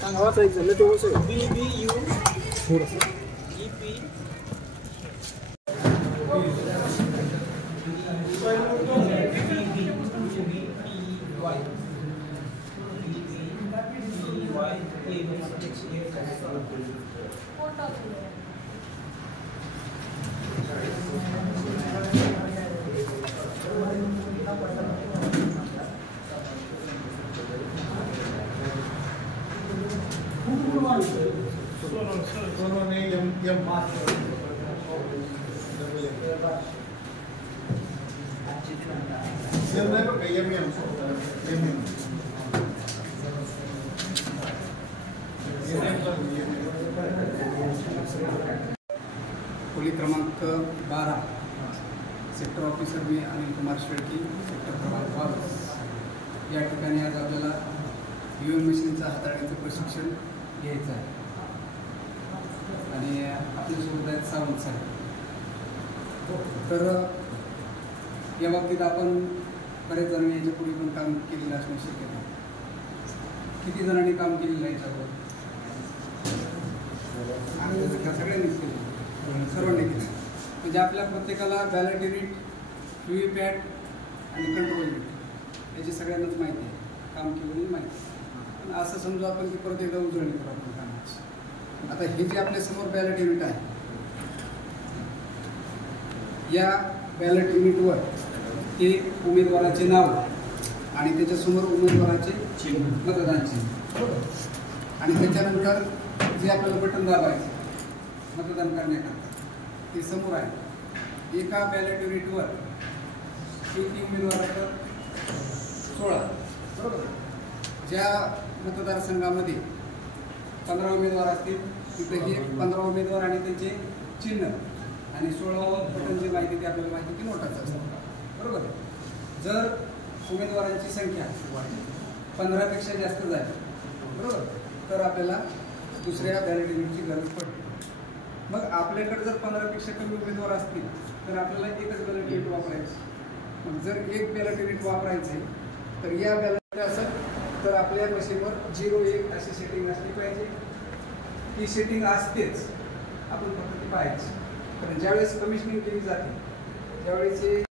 सांगावाचा एक झालं तेव्हा सगळं BBU थोडंसं EP खोली क्रमांक 12 सेक्टर ऑफिसर मी अनिल कुमार शेळके सेक्टर क्रमांक 22 या ठिकाणी आज आपल्याला ईव्हीएम मशीनचं हाताळण्याचं प्रशिक्षण घ्यायचं आहे आणि आपल्यासोबत आहेत सावंत साहेब. तर या बाबतीत आपण बरेच जणांनी याच्यापूर्वी पण काम केलेलं असणं शक्यता. किती जणांनी काम केलेलं आहे याच्यावर? सगळ्यांनीच केलं, सर्वांनी केलं. म्हणजे आपल्या प्रत्येकाला बॅलेट युनिट, व्हीव्हीपॅट आणि कंट्रोल युनिट याची सगळ्यांनाच माहिती आहे, काम केलेली माहिती आहे. पण असं समजू आपण की परत एकदा उजळणी करू आपण कामाची. आता हे जे आपल्यासमोर बॅलेट युनिट आहे, या बॅलेट युनिटवर हे उमेदवाराचे नाव आणि त्याच्यासमोर उमेदवाराचे मतदान चिन्ह आणि त्याच्यानंतर जे आपल्याला बटन दाबायचं मतदान करण्याकरता ते समोर आहे. एका बॅलेट युनिटवर किती उमेदवार असतात? 16, बरोबर. ज्या मतदारसंघामध्ये 15 उमेदवार असतील तिथे हे 15 उमेदवार आणि त्यांचे चिन्ह आणि 16वं बटन जे माहिती ते आपल्याला माहिती की नोटाचं असतं, बरोबर. जर उमेदवारांची संख्या 15पेक्षा जास्त झाली, बरोबर, तर आपल्याला दुसऱ्या बॅलेट युनिटची गरज पडते. मग आपल्याकडे जर 15पेक्षा कमी उमेदवार असतील तर आपल्याला एकच बॅलेट युनिट वापरायचं. मग जर एक बॅलेट युनिट वापरायचे तर या बॅलेट असेल तर आपल्या मशीनवर 0-1 अशी सेटिंग असली पाहिजे. ती सेटिंग असतेच, आपण फक्त ती पाहायची. पण ज्यावेळेस कमिशनिंग केली जाते त्यावेळेस